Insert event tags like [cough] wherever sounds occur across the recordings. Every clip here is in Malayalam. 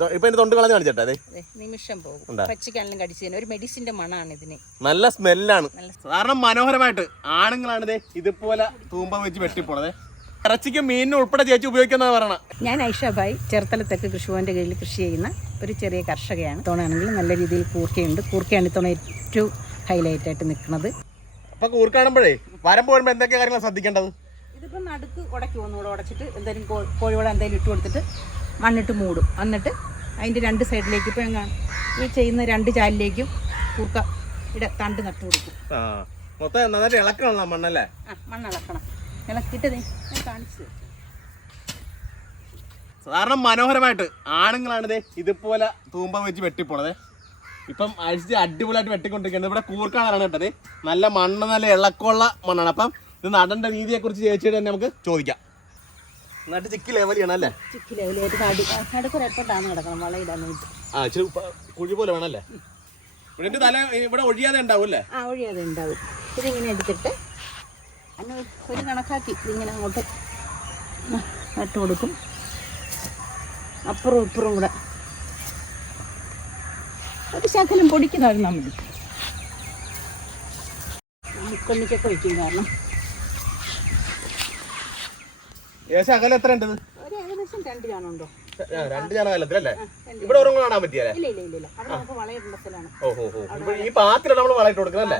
തൊ- ഇപ്പൊ എന്റെ തൊണ്ട് കളഞ്ഞ് കാണിച്ചേട്ടാ അതെ ദേ, നിമിഷം പോകും? പച്ചക്കാണെങ്കിലും ഒരു മെഡിസിന്റെ മണമാണ് ഇതിന്. നല്ല സ്മെല്ലാണ്. കാരണം മനോഹരമായിട്ട് ആണുങ്ങളാണ് ഇതേ ഇതുപോലെ തൂമ്പ വെച്ച് വെട്ടിപ്പോണത്. ഇറച്ചിക്ക് മീനിനും ഉൾപ്പെടെ ചേച്ചി ഉപയോഗിക്കുന്ന പറയണം. ഞാൻ ഐഷാബായി ചെറുത്തലത്തേക്ക് കൃഷിഭവന്റെ കീഴിൽ കൃഷി ചെയ്യുന്ന ഒരു ചെറിയ കർഷകയാണ്. തോണാണെങ്കിൽ നല്ല രീതിയിൽ കൂർക്കയുണ്ട്. കൂർക്കയാണ് ഇത്തവണ ഏറ്റവും ഹൈലൈറ്റ് ആയിട്ട് നിൽക്കുന്നത്. അപ്പൊ കൂർക്കാണുമ്പോഴേ വരം പോരുമ്പോ എന്തൊക്കെ കാര്യങ്ങൾ ശ്രദ്ധിക്കേണ്ടത്? ഇതിപ്പോ നടുക്ക് ഉടക്കി ഒന്നുകൂടെ ഉടച്ചിട്ട് എന്തെങ്കിലും കോ- എന്തെങ്കിലും ഇട്ട് കൊടുത്തിട്ട് മണ്ണിട്ട് മൂടും. എന്നിട്ട് അതിന്റെ രണ്ട് സൈഡിലേക്ക് ഇപ്പോൾ എങ്ങാണ് ഈ ചെയ്യുന്ന രണ്ട് ചാലിലേക്കും കൂർക്ക ഇട തണ്ട് നട്ടു കൊടുക്കും. മൊത്തം നന്നായിട്ട് ഇളക്കണം മണ്ണല്ലേ? ആ മണ്ണിളക്കണം ഇളക്കിയിട്ട് ഞാൻ കാണിച്ചു സാധാരണ മനോഹരമായിട്ട് ആണുങ്ങളാണ് ഇതേ ഇതുപോലെ തൂമ്പ വെച്ച് വെട്ടിപ്പോണത്. ഇപ്പം അഴിച്ച് അടിപൊളിയായിട്ട് വെട്ടിക്കൊണ്ടിരിക്കുന്നത്. ഇവിടെ കൂർക്കാണ് കേട്ടത്. നല്ല മണ്ണ് നല്ല ഇളക്കമുള്ള മണ്ണാണ്. അപ്പം ഇത് നടേണ്ട രീതിയെക്കുറിച്ച് ചേച്ചിയുടെ തന്നെ നമുക്ക് ചോദിക്കാം. എന്നിട്ട് ചിക്കി ലെവൽ ചെയ്യണം അല്ലേ? ചിക്കി ലെവലായിട്ട് നടി നടുക്കൊരൽപ്പം താന്ന് കിടക്കണം വേണ്ടി. ആ ഇച്ചിരി കുഴി പോലെ വേണമല്ലേ? ഇവിടെ തല ഇവിടെ ഒഴിയാതെ ഉണ്ടാവും അല്ലേ? ആ ഒഴിയാതെ ഉണ്ടാവും. ഇതിങ്ങനെ എടുത്തിട്ട് അന്ന് ഒരു കണക്കാക്കി ഇതിങ്ങനെ അങ്ങോട്ട് നട്ട് കൊടുക്കും. അപ്പുറവും ഇപ്പുറവും കൂടെ. ഒരു ശകലം പൊടിക്കുന്നതായിരുന്നാൽ മതി മുക്കണ്ണിക്കൊക്കെ വയ്ക്കും കാരണം. ഏകദേശം അകലം എത്ര ഉണ്ട് രണ്ട് രണ്ട് അകലത്തിലല്ലേ ഇവിടെ കാണാൻ പറ്റിയല്ലേ? ഈ നമ്മൾ വളയിട്ട് കൊടുക്കണം അല്ലേ?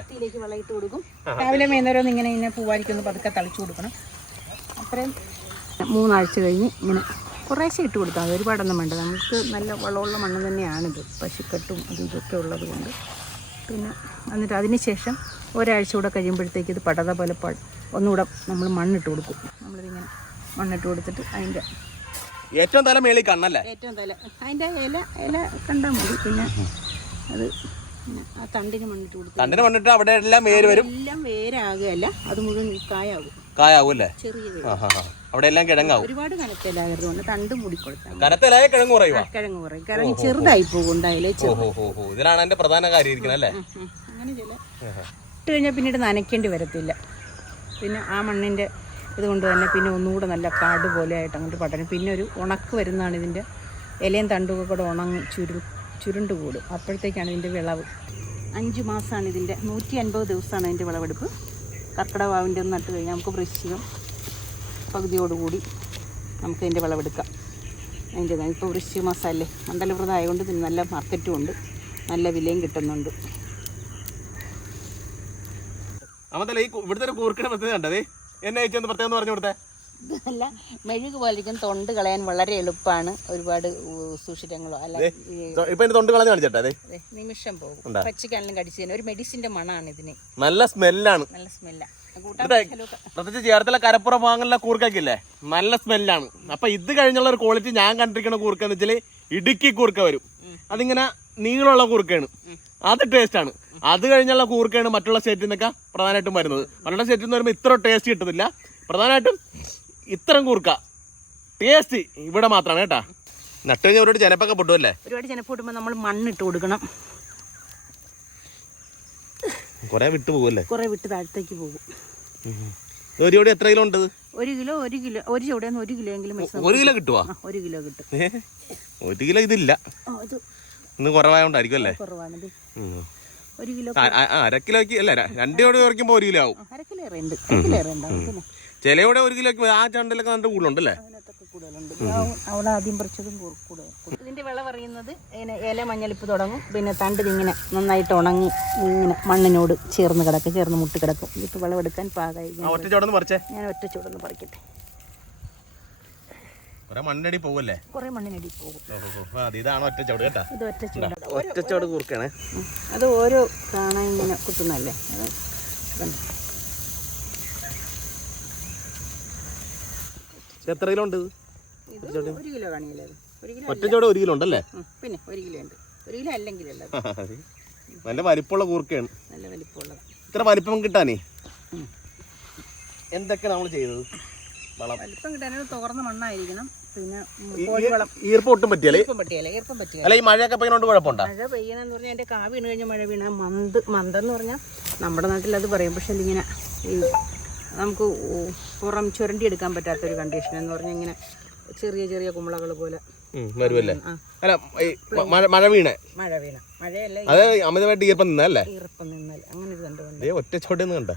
കൊടുക്കും. രാവിലെ വൈകുന്നേരം ഇങ്ങനെ ഇങ്ങനെ പൂവാരിക്കൊന്ന് പതുക്കെ തളിച്ചു കൊടുക്കണം. അത്രയും മൂന്നാഴ്ച കഴിഞ്ഞ് ഇങ്ങനെ കുറേശ്ശെ ഇട്ട് കൊടുത്താൽ മതി. ഒരുപാടൊന്നും വേണ്ട. നമുക്ക് നല്ല വളമുള്ള മണ്ണ് തന്നെയാണിത്. പശുക്കെട്ടും അതും ഇതൊക്കെ ഉള്ളത് കൊണ്ട്. പിന്നെ എന്നിട്ട് അതിന് ശേഷം ഒരാഴ്ച കൂടെ കഴിയുമ്പോഴത്തേക്ക് ഇത് പടത പോലെ പ ഒന്നുകൂടെ നമ്മൾ മണ്ണിട്ട് കൊടുക്കും. നമ്മളിതിങ്ങനെ മണ്ണിട്ട് കൊടുത്തിട്ട് അതിന്റെ ഏറ്റവും തല മേളിൽ കണ്ണല്ലേ? ഏറ്റവും തല. അതിന്റെ ഇല ഇല കണ്ടാൽ മതി. പിന്നെ അത് ആ തണ്ടിന് മണ്ണിട്ട് കൊടുത്തു തണ്ടിന് മണ്ണിട്ട് അവിടെ എല്ലാം വേര് വരും? എല്ലാം വേരാകുകയല്ല അത് മുഴുവൻ കായാകും ചെറിയ. അവിടെ എല്ലാം കിഴങ്ങാവും ഒരുപാട് കൊണ്ട് തണ്ട് കനത്തിലായ കിഴങ്ങ് കുറയും. ചെറുതായി പോകും ഇതിലാണ് പ്രധാന കാര്യം ഇരിക്കുന്നത് അല്ലേ? ഉം, ഉം. അങ്ങനെ ചില ഇട്ട് കഴിഞ്ഞാൽ പിന്നീട് നനയ്ക്കേണ്ടി വരത്തില്ല. പിന്നെ ആ മണ്ണിന്റെ ഇതുകൊണ്ട് തന്നെ പിന്നെ ഒന്നുകൂടെ നല്ല കാട് പോലെ ആയിട്ട് അങ്ങോട്ട് പടരും. പിന്നെ ഒരു ഉണക്ക് വരുന്നതാണ് ഇതിന്റെ ഇലയും തണ്ടുമൊക്കെ കൂടെ ഉണങ്ങി ചുരു ചുരുണ്ട് കൂടും. അപ്പോഴത്തേക്കാണ് ഇതിന്റെ വിളവ്. അഞ്ച് മാസമാണ് ഇതിന്റെ നൂറ്റി അൻപത് ദിവസമാണ് അതിന്റെ വിളവെടുപ്പ്. കർക്കിടവാവിന്റെ ഒന്ന് നട്ട് കഴിഞ്ഞാൽ നമുക്ക് വൃശ്ചികം പകുതിയോടുകൂടി നമുക്ക് ഇതിന്റെ വിളവെടുക്കാം. അതിന്റെ ഇപ്പോൾ വൃശ്ചിക മാസമല്ലേ. മണ്ഡലവ്രതം ആയതുകൊണ്ട് ഇതിന് നല്ല മാർക്കറ്റും ഉണ്ട്. നല്ല വിലയും കിട്ടുന്നുണ്ട്. അമ്മ ഈ ഇവിടുത്തെ ഒരു പ്രത്യേകത എന്നെ അയച്ചെന്ന് പ്രത്യേകം പറഞ്ഞു കൊടുത്തേ. അല്ല മെഴുക് പോലിരിക്കും തൊണ്ട് കളയാൻ വളരെ എളുപ്പമാണ് ഒരുപാട് സുഷിരങ്ങളോ അല്ല ഇപ്പൊ തൊണ്ട് കളഞ്ഞ് കാണിച്ചേട്ടാ നിമിഷം പോകും? പച്ചക്കാണെങ്കിലും കടിച്ചു തന്നെ. ഒരു മെഡിസിന്റെ മണാണ് ഇതിന്. നല്ല സ്മെല്ലാണ്. നല്ല സ്മെല്ല. കൂട്ടാൻ പ്രത്യേകിച്ച് ചേർത്തല കരപ്പുറം ഭാഗങ്ങളിലെ കൂർക്കൊക്കെ നല്ല സ്മെല്ലാണ്. അപ്പൊ ഇത് കഴിഞ്ഞുള്ള ഒരു ക്വാളിറ്റി ഞാൻ കണ്ടിരിക്കുന്ന കൂർക്ക എന്ന് വെച്ചാൽ ഇടുക്കി കൂർക്ക വരും. അതിങ്ങനെ നീളമുള്ള കൂർക്കയാണ്. അത് ടേസ്റ്റ് ആണ്. അത് കഴിഞ്ഞുള്ള കൂർക്കയാണ് മറ്റുള്ള സ്റ്റേറ്റിൽ നിന്നൊക്കെ പ്രധാനമായിട്ടും വരുന്നത്. മറ്റുള്ള സ്റ്റേറ്റിൽ നിന്ന് വരുമ്പോൾ ഇത്ര ടേസ്റ്റ് കിട്ടുന്നില്ല. പ്രധാനമായിട്ടും ഇത്തരം കൂർക്ക. ടേസ്റ്റ് ഇവിടെ മാത്രമാണ് കേട്ടാ. നട്ട് കഴിഞ്ഞാൽ ഒരുപാട് ചെനപ്പൊക്കെ പൊട്ടുമല്ലേ ഒരുപാട് ചെനപ്പൂട്ടുമ്പോൾ നമ്മൾ മണ്ണിട്ട് കൊടുക്കണം. കൊറേ വിട്ടു പോകുമല്ലേ കുറേ വിട്ട് താഴത്തേക്ക് പോകും. ഒരു ചോടി എത്ര കിലോ ഉണ്ട്? ഒരു കിലോ ഒരു കിലോ ഒരു ചുവടേന്ന് ഒരു കിലോ എങ്കിലും ഒരു കിലോ കിട്ടുവാ? ഒരു കിലോ കിട്ടും. ഒരു കിലോ ഇതില്ല. ഇന്ന് കുറവായോണ്ടായിരിക്കും അല്ലേ? കുറവാണിത് ഒരു കിലോ അര കിലോയ്ക്ക് അല്ല രണ്ടു രണ്ട് കുറയ്ക്കുമ്പോ കുറയ്ക്കുമ്പോൾ ഒരു കിലോ ആവും. ഉണ്ട്. ഉണ്ടാവും പിന്നെ ഒരു കിലോയ്ക്ക് ആ ചണ്ടലൊക്കെ നല്ല കൂടുതലുണ്ടല്ലേ? അവിടെ ആദ്യം പറിച്ചതും ഇതിന്റെ ഇല മഞ്ഞളിപ്പ് തുടങ്ങും. പിന്നെ തണ്ട് ഇങ്ങനെ നന്നായിട്ട് ഉണങ്ങി ഇങ്ങനെ മണ്ണിനോട് ചേർന്ന് കിടക്കും ചേർന്ന് മുട്ടി കിടക്കും. ഇപ്പൊ വിളവെടുക്കാൻ പാകായി ഞാൻ ഒറ്റ ചൂടൊന്ന് പറിക്കട്ടെ. കുറെ മണ്ണടി പോവല്ലേ? കുറേ മണ്ണിനടി പോകും. ഇതാണ് ഒറ്റ ചോട് കേട്ടാ? ഇത് ഒറ്റ ചൂട് ഒറ്റ അത് ഓരോ കാണാൻ ഇങ്ങനെ കുത്തുന്നല്ലേ എത്ര കിലോ ഉണ്ട് ഒരു കിലോ കാണിയല്ലേ ഒറ്റ ചോട് ഒരു കിലോ ഉണ്ടല്ലേ? പിന്നെ ഒരു കിലോ ഉണ്ട്. ഒരു കിലോ അല്ലെങ്കിലല്ല അത്. നല്ല വലിപ്പമുള്ള കൂർക്കയാണ് നല്ല വലിപ്പമുള്ള ഇത്ര വലിപ്പം കിട്ടാനേ? എന്തൊക്കെ നമ്മൾ ചെയ്തത്? വളം. വലിപ്പം കിട്ടാനൊരു തുറന്ന മണ്ണായിരിക്കണം. പിന്നെ കോഴിവളം. ഈർപ്പം ഒട്ടും പറ്റിയല്ലേ ഈർപ്പം പറ്റിയല്ല ഈർപ്പം പറ്റിയല്ല അല്ല ഈ മഴയൊക്കെ പെയ്യണോണ്ട് കുഴപ്പമുണ്ടോ? മഴ പെയ്യണമെന്ന് പറഞ്ഞാൽ എന്റെ കാ വീണ് കഴിഞ്ഞാൽ മഴ വീണ മന്ത് മന്തെന്ന് പറഞ്ഞാൽ നമ്മുടെ നാട്ടിൽ അത് പറയും. പക്ഷെ ഇതിങ്ങനെ ഈ നമുക്ക് പുറം ചുരണ്ടി എടുക്കാൻ പറ്റാത്ത ഒരു കണ്ടീഷൻ എന്ന് പറഞ്ഞാൽ ഇങ്ങനെ ചെറിയ ചെറിയ കുമ്പളകൾ പോലെ. വരുമല്ലേ അല്ല മഴ വീണ? മഴ വീണ. മഴയല്ല അത് അമിതമായിട്ട് ഈർപ്പം നിന്നല്ലേ ഈർപ്പം നിന്നാൽ അങ്ങനെ ഒരു കണ്ടു. ദേ ഒറ്റ ചോട്ടേന്ന് കണ്ട?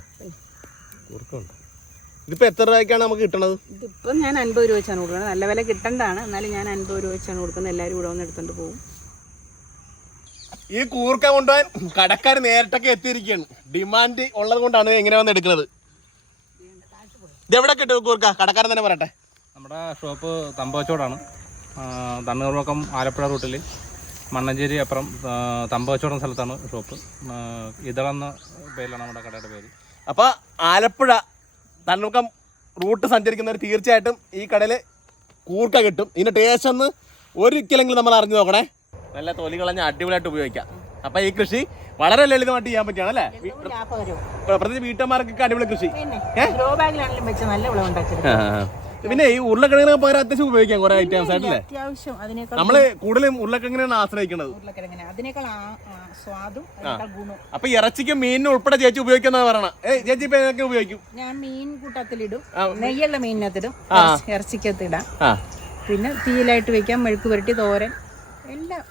ഇതിപ്പോ എത്ര രൂപയ്ക്കാണ് നമുക്ക് കിട്ടണത്? ഇതിപ്പം ഞാൻ അൻപത് രൂപ വെച്ചാണ് കൊടുക്കുന്നത്. നല്ല വില കിട്ടണ്ടാണ്. എന്നാലും ഞാൻ അൻപത് രൂപ വെച്ചാണ് കൊടുക്കുന്നത്. എല്ലാവരും ഇവിടെ വന്ന് എടുത്തോണ്ട് പോകും. ഈ കൂർക്ക കൊണ്ടുപോകാൻ കടക്കാർ നേരിട്ടൊക്കെ എത്തിയിരിക്കുകയാണ്. ഡിമാൻഡ് ഉള്ളത് കൊണ്ടാണ് എങ്ങനെ വന്ന് എടുക്കുന്നത്. ഇതെവിടെ കിട്ടും കൂർക്ക? കടക്കാരൻ തന്നെ പറയട്ടെ. നമ്മുടെ ഷോപ്പ് തമ്പവച്ചോടാണ്. തണ്ണീർമുക്കം ആലപ്പുഴ റൂട്ടിൽ മണ്ണഞ്ചേരി അപ്പുറം ആ, സ്ഥലത്താണ് ഷോപ്പ്. ഇതളെന്ന പേരിലാണ് നമ്മുടെ കടയുടെ പേര്. അപ്പൊ ആലപ്പുഴ തണ്ണുക്കം റൂട്ട് സഞ്ചരിക്കുന്നവർ തീർച്ചയായിട്ടും ഈ കടയിൽ കൂർക്ക കിട്ടും. ഇതിന്റെ ടേസ്റ്റ് ഒന്ന് ഒരിക്കലെങ്കിലും നമ്മൾ അറിഞ്ഞു നോക്കണേ. നല്ല തൊലി കളഞ്ഞ അടിപൊളിയായിട്ട് ഉപയോഗിക്കാം. അപ്പൊ ഈ കൃഷി വളരെ ലളിതമായിട്ട് ചെയ്യാൻ പറ്റിയാണ് അല്ലേ? പ്രത്യേകിച്ച് വീട്ടമ്മമാർക്കൊക്കെ അടിപൊളി കൃഷി. പിന്നെ പിന്നെ ഈ ഉരുളക്കിഴങ്ങിന് പകരം അത്യാവശ്യം ഉപയോഗിക്കാം കുറെ ഐറ്റംസ് ആയിട്ടല്ലേ? അത്യാവശ്യം. അതിനേക്കാൾ നമ്മൾ കൂടുതലും ഉരുളക്കിഴങ്ങിനാണ് ആശ്രയിക്കുന്നത്. ഉരുളക്കിഴങ്ങനെ. അതിനേക്കാൾ ആ- ആ സ്വാദും അതിനേക്കാൾ ഗുണവും. അപ്പൊ ഇറച്ചിക്കും മീനിനും ഉൾപ്പെടെ ചേച്ചി ഉപയോഗിക്കുന്ന പറയണം. ഏ ചേച്ചി ഇപ്പൊ ഏതൊക്കെ ഉപയോഗിക്കും? ഞാൻ മീൻ കൂട്ടത്തിലിടും. നെയ്യുള്ള മീനിനകത്തിടും. ഇറച്ചിക്കകത്തിടാം ആ. പിന്നെ തീയിലായിട്ട് വെക്കാം മെഴുക്ക് പുരട്ടി തോരൻ. എല്ലാം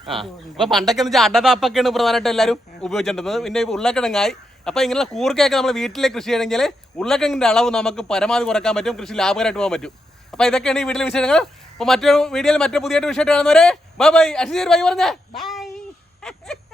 അപ്പൊ പണ്ടൊക്കെ എന്ന് വെച്ചാൽ അടതാപ്പൊക്കെയാണ് പ്രധാനമായിട്ട് എല്ലാവരും ഉപയോഗിച്ചിട്ടുള്ളത് പിന്നെ ഇപ്പൊ ഉരുളക്കിഴങ്ങായി. അപ്പൊ ഇങ്ങനെയുള്ള കൂർക്കയൊക്കെ നമ്മൾ വീട്ടിലെ കൃഷി ചെയ്യണമെങ്കിൽ ഉരുളക്കിഴങ്ങിന്റെ അളവ് നമുക്ക് പരമാവധി കുറയ്ക്കാൻ പറ്റും. കൃഷി ലാഭകരമായിട്ട് പോകാൻ പറ്റും. അപ്പൊ ഇതൊക്കെയാണ് ഈ വീട്ടിലെ വിശേഷങ്ങൾ. അപ്പൊ മറ്റൊരു വീഡിയോയിൽ മറ്റൊരു പുതിയ വിഷയമായിട്ട് കാണുന്നവരെ ബൈ ബൈ അശ്വതി ബൈ പറഞ്ഞേ. ബൈ [laughs]